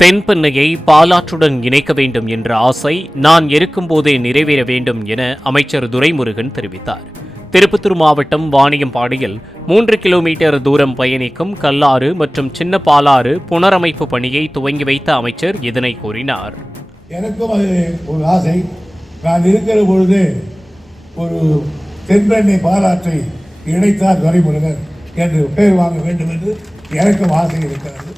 தென்பெண்ணையை பாலாற்றுடன் இணைக்க வேண்டும் என்ற ஆசை நான் இருக்கும்போதே நிறைவேற வேண்டும் என அமைச்சர் துரைமுருகன் தெரிவித்தார். திருப்பத்தூர் மாவட்டம் வாணியம்பாடியில் 3 கிலோமீட்டர் தூரம் பயணிக்கும் கல்லாறு மற்றும் சின்ன பாலாறு புனரமைப்பு பணியை துவங்கி வைத்த அமைச்சர் இதனை கூறினார். எனக்கும் அது ஒரு ஆசை. நான் இருக்கிற பொழுது ஒரு தென்பெண்ணை பாலாற்றை இணைத்தார் துரைமுருகன் என்று பெயர் வாங்க வேண்டும் என்று எனக்கும் ஆசை இருக்கிறது.